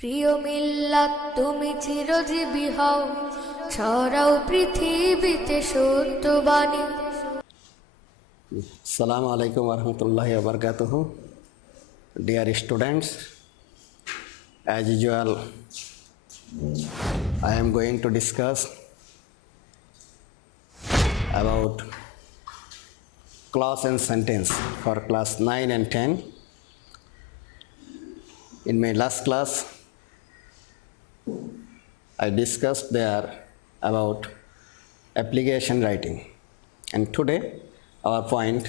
প্রিয় মিল্লাত তুমি চিরজীবী হও, ছড়াও পৃথিবীতে সত্যবাণী। Assalamu alaikum warahmatullahi wabarakatuh. Dear students, as usual, I am going to discuss about clause and sentence for class 9 and 10. In my last class, I discussed there about application writing, and today our point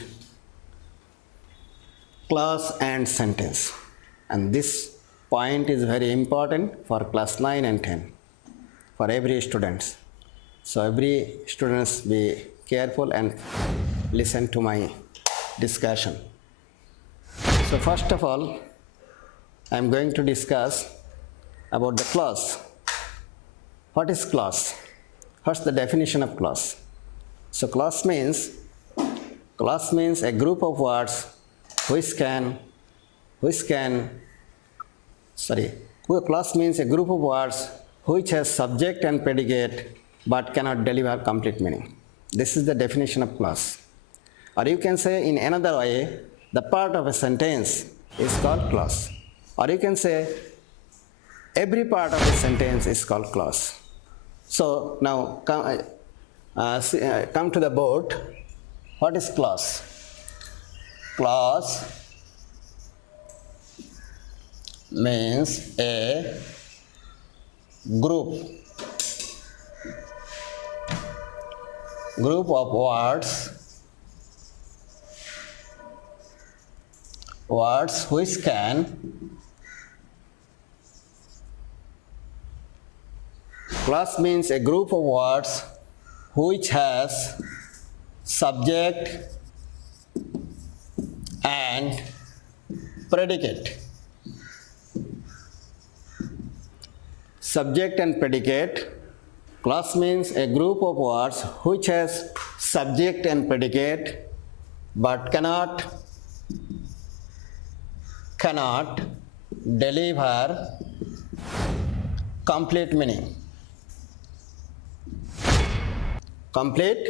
clause and sentence, and this point is very important for class 9 and 10 for every students. So every students be careful and listen to my discussion. So first of all, I am going to discuss about the clause. What is clause? What's the definition of clause? So clause means a group of words clause means a group of words which has subject and predicate but cannot deliver complete meaning. This is the definition of clause. Or you can say in another way, the part of a sentence is called clause. Or you can say every part of a sentence is called clause. So now come to the board. What is clause? Clause means a group of words which can clause means a group of words which has subject and predicate. Subject and predicate. Clause means a group of words which has subject and predicate but cannot deliver complete meaning. Complete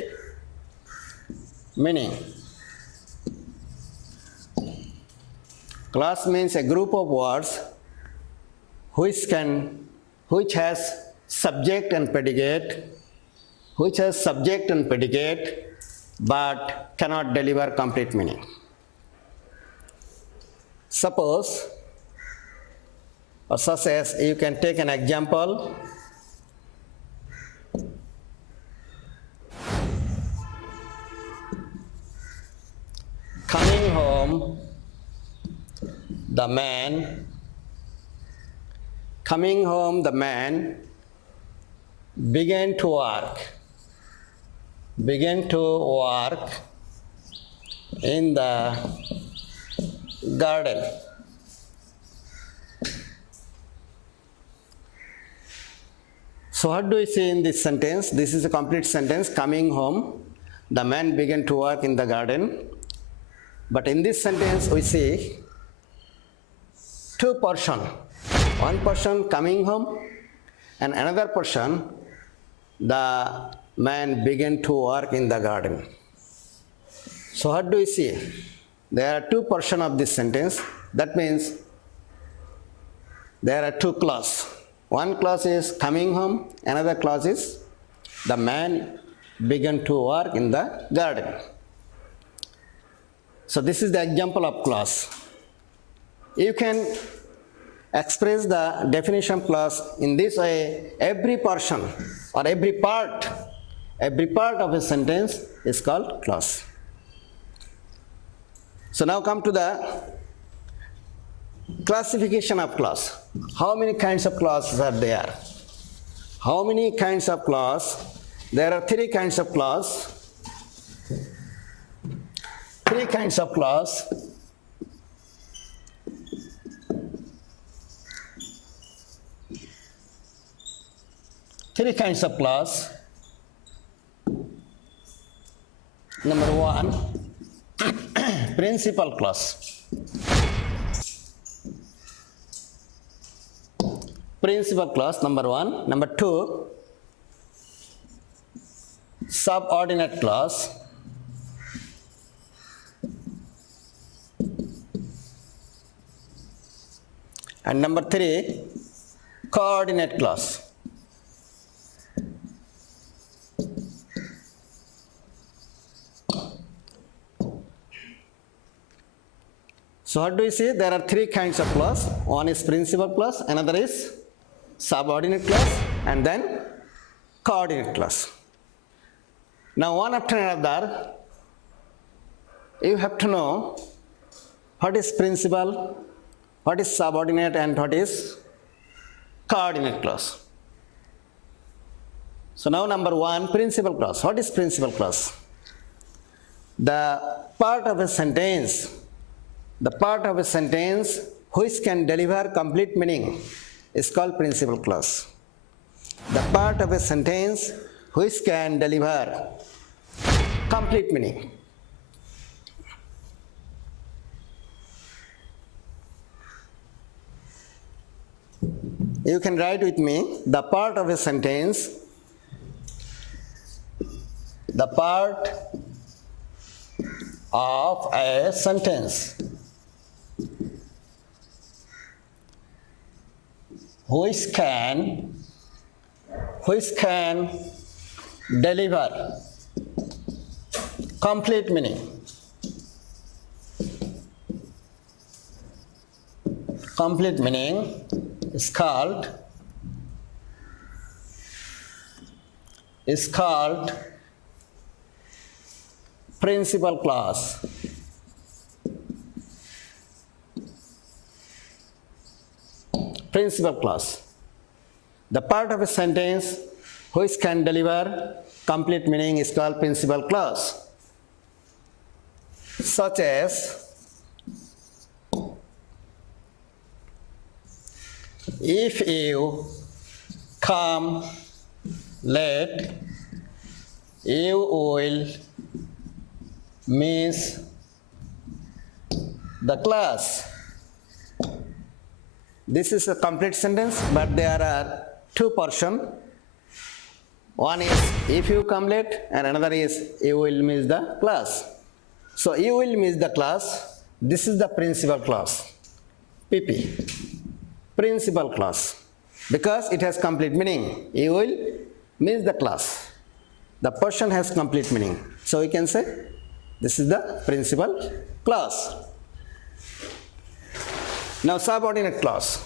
meaning. Clause means a group of words which has subject and predicate but cannot deliver complete meaning. Suppose, or such as, you can take an example. Coming home, the man began to work in the garden. So what do we say in this sentence? This is a complete sentence. Coming home, the man began to work in the garden. But in this sentence we see two persons. One person coming home and another person, the man began to work in the garden. So what do we see? There are two persons of this sentence. That means there are two clauses. One clause is coming home, another clause is the man began to work in the garden. So this is the example of clause. You can express the definition of clause in this way. Every portion or every part of a sentence is called clause. So now come to the classification of clause. How many kinds of clauses are there? How many kinds of clause? There are three kinds of clause. Three kinds of clause. Three kinds of clause. Number one, principal clause. principal clause, number one. Number two, subordinate clause. And number three, coordinate clause. So what do you see? There are three kinds of clause. One is principal clause, another is subordinate clause, and then coordinate clause. Now one after another, you have to know what is principal, what is subordinate, and what is coordinate clause. So now number one, principal clause. What is principal clause? The part of a sentence which can deliver complete meaning is called principal clause. The part of a sentence which can deliver complete meaning. You can write with me the part of a sentence, the part of a sentence which can deliver complete meaning. Complete meaning is called principal clause. Principal clause. The part of a sentence which can deliver complete meaning is called principal clause. Such as, if you come late, you will miss the class. This is a complete sentence, but there are two portions. One is if you come late, and another is you will miss the class. So you will miss the class. This is the principal clause, PP. Principal clause, because it has complete meaning. You will miss the class. The person has complete meaning. So we can say this is the principal clause. Now subordinate clause.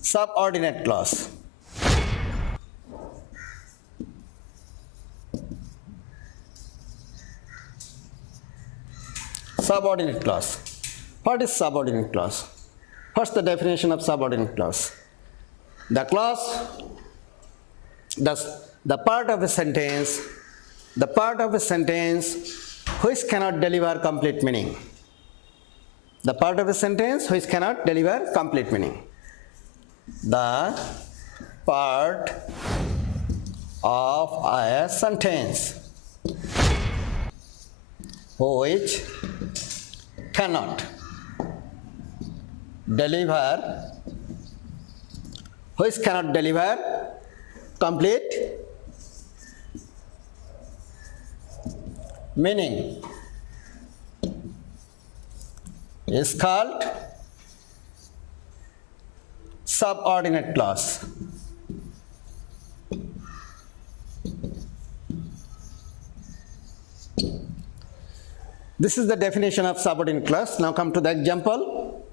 Subordinate clause. Subordinate clause. What is subordinate clause? What's the definition of subordinate clause? The clause, the part of a sentence which cannot deliver complete meaning. The part of a sentence which cannot deliver complete meaning. The part of a sentence which cannot deliver complete meaning is called subordinate clause. This is the definition of subordinate clause. Now come to the example,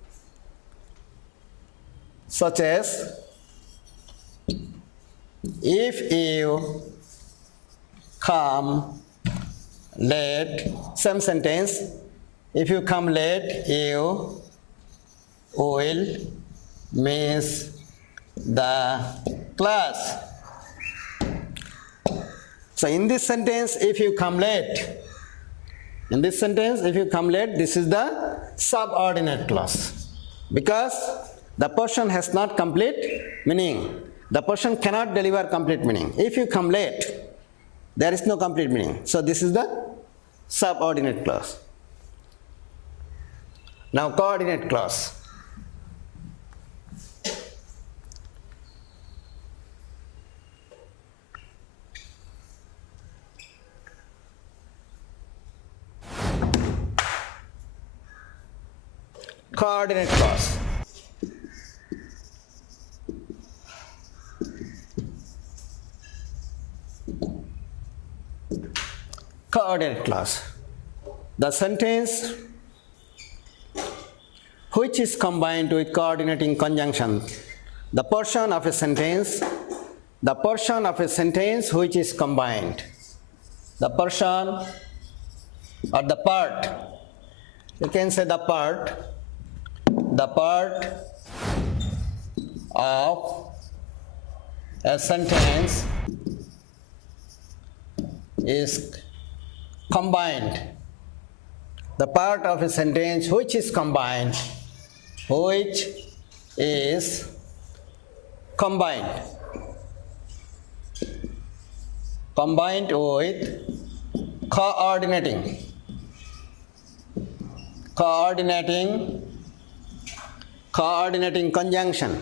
such as, if you come late, same sentence, if you come late, you will miss the class. So in this sentence, if you come late, this is the subordinate clause, because the person has not complete meaning. The person cannot deliver complete meaning. If you come late, there is no complete meaning. So this is the subordinate clause. Now coordinate clause. Coordinate clause. Coordinate clause. The sentence which is combined with coordinating conjunction. The portion of a sentence which is combined. The portion or the part, you can say the part of a sentence is combined. The part of a sentence which is combined, with coordinating conjunction.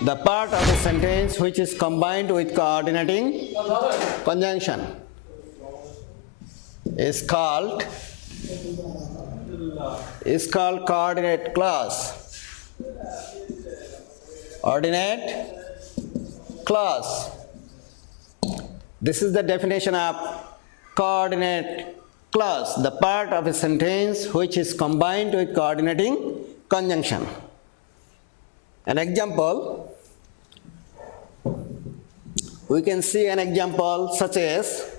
The part of a sentence which is combined with coordinating conjunction is called coordinate clause. Ordinate clause. This is the definition of coordinate clause, the part of a sentence which is combined with coordinating conjunction. An example, we can see an example such as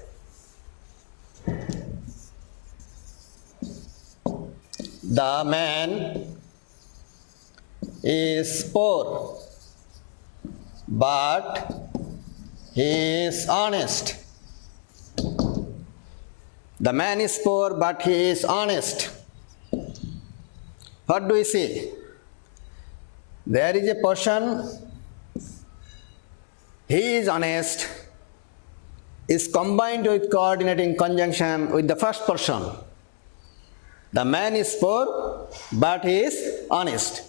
the man is poor, but he is honest. The man is poor, but he is honest. What do we see? There is a person, he is honest, is combined with coordinating conjunction with the first person. The man is poor, but he is honest.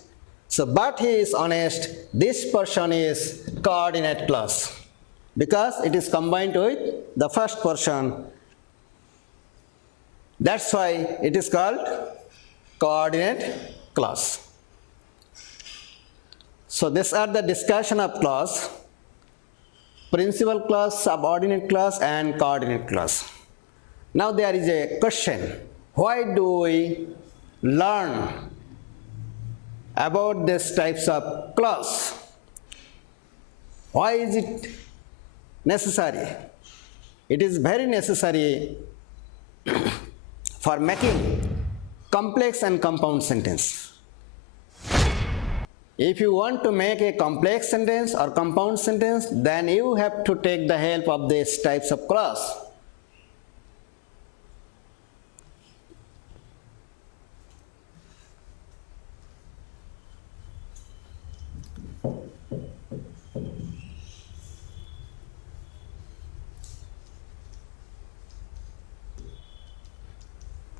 So, but he is honest, this person is coordinate clause because it is combined with the first person. That's why it is called coordinate clause. So, these are the discussion of clause: principal clause, subordinate clause, and coordinate clause. Now there is a question: why do we learn about these types of clause? Why is it necessary? It is very necessary for making complex and compound sentence. If you want to make a complex sentence or compound sentence, then you have to take the help of these types of clause.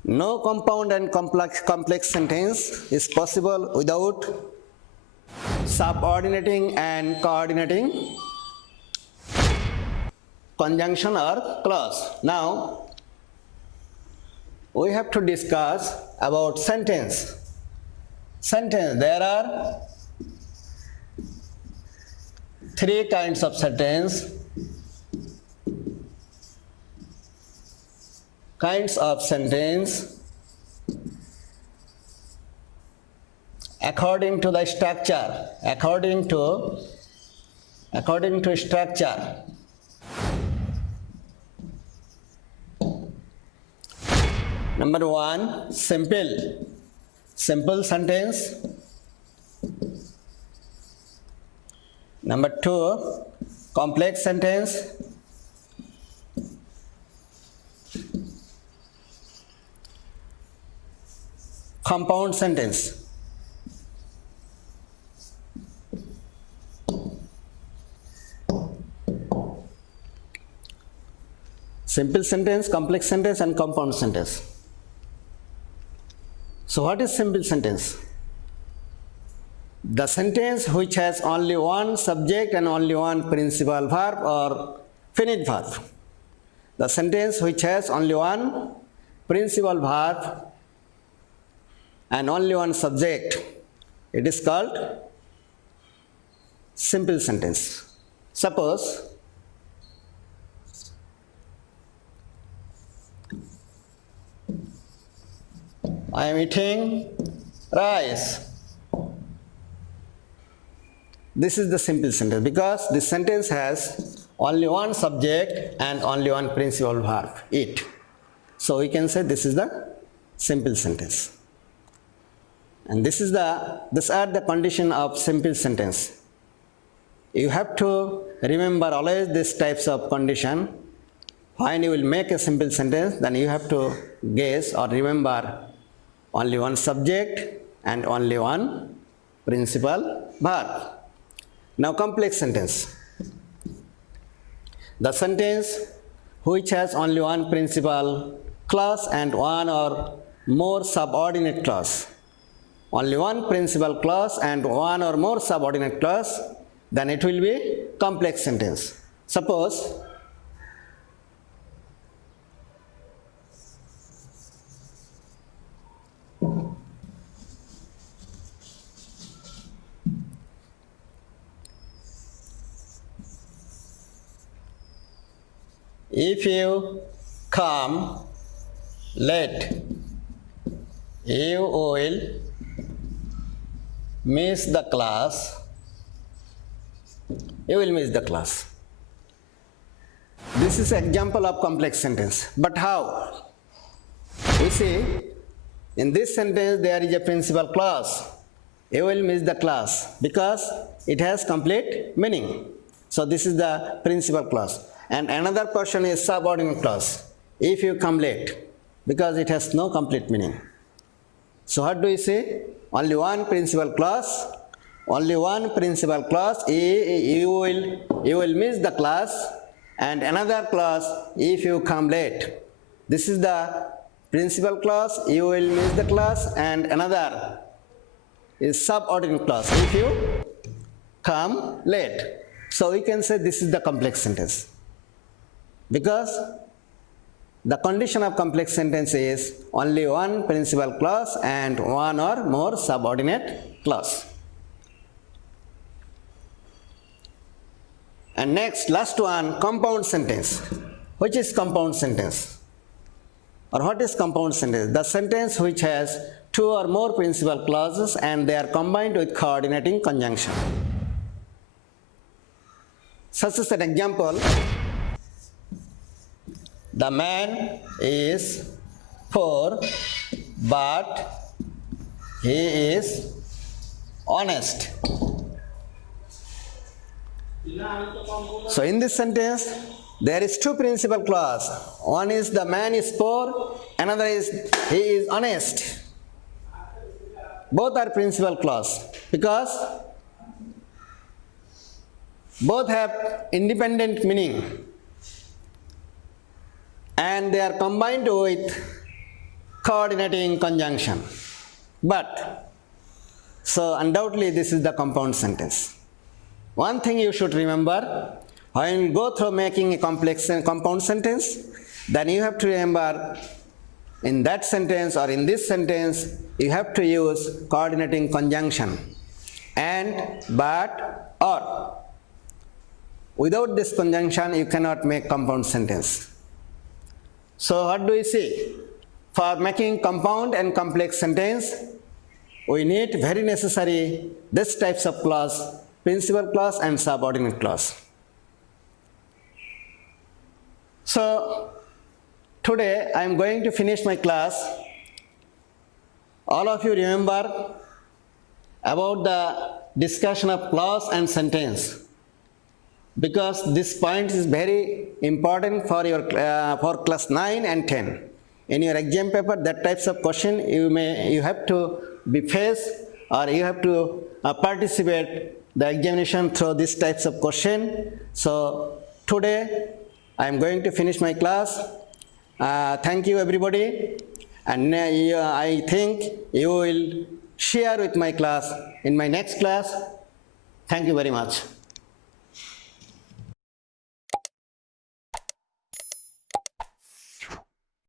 No compound and complex sentence is possible without subordinating and coordinating conjunction or clause. Now, we have to discuss about sentence. Sentence, there are three kinds of sentence. According to the structure, according to structure. Number one, simple sentence. Number two, complex sentence. Compound sentence. simple sentence, complex sentence and compound sentence. So what is simple sentence? The sentence which has only one subject and only one principal verb or finite verb. The sentence which has only one principal verb and only one subject, it is called simple sentence. Suppose I am eating rice. This is the simple sentence because this sentence has only one subject and only one principal verb, eat. So we can say this is the simple sentence. And these are the condition of simple sentence. You have to remember always these types of condition. When you will make a simple sentence, then you have to guess or remember only one subject and only one principal verb. Now complex sentence. The sentence which has only one principal clause and one or more subordinate clause. Only one principal clause and one or more subordinate clause, then it will be complex sentence. Suppose if you come late, you will miss the class. You will miss the class. This is an example of complex sentence. But how? We see in this sentence there is a principal clause. You will miss the class because it has complete meaning. So this is the principal clause. And another portion is subordinate clause. If you come late, because it has no complete meaning. So what do we say? Only one principal clause. Only one principal clause. You will miss the class. And another clause, if you come late. This is the principal clause. You will miss the class. And another is subordinate clause. If you come late. So we can say this is the complex sentence. Because the condition of complex sentence is only one principal clause and one or more subordinate clause. And next, last one, compound sentence. Which is compound sentence? Or what is compound sentence? The sentence which has two or more principal clauses and they are combined with coordinating conjunction. Such as an example, the man is poor, but he is honest. So in this sentence, there is two principal clause. One is the man is poor, another is he is honest. Both are principal clause because both have independent meaning and they are combined with coordinating conjunction. But, so undoubtedly this is the compound sentence. One thing you should remember, when you go through making a complex compound sentence, then you have to remember in that sentence or in this sentence, you have to use coordinating conjunction and, but, or. Without this conjunction, you cannot make compound sentence. So what do we see? For making compound and complex sentence, we need very necessary this types of clause, principal clause and subordinate clause. So today I am going to finish my class. All of you remember about the discussion of clause and sentence, because this point is very important for your for class 9 and 10. In your exam paper, that types of question you have to be faced or you have to participate the examination through these types of question. So today I am going to finish my class. Thank you everybody, and I think you will share with my class in my next class. Thank you very much.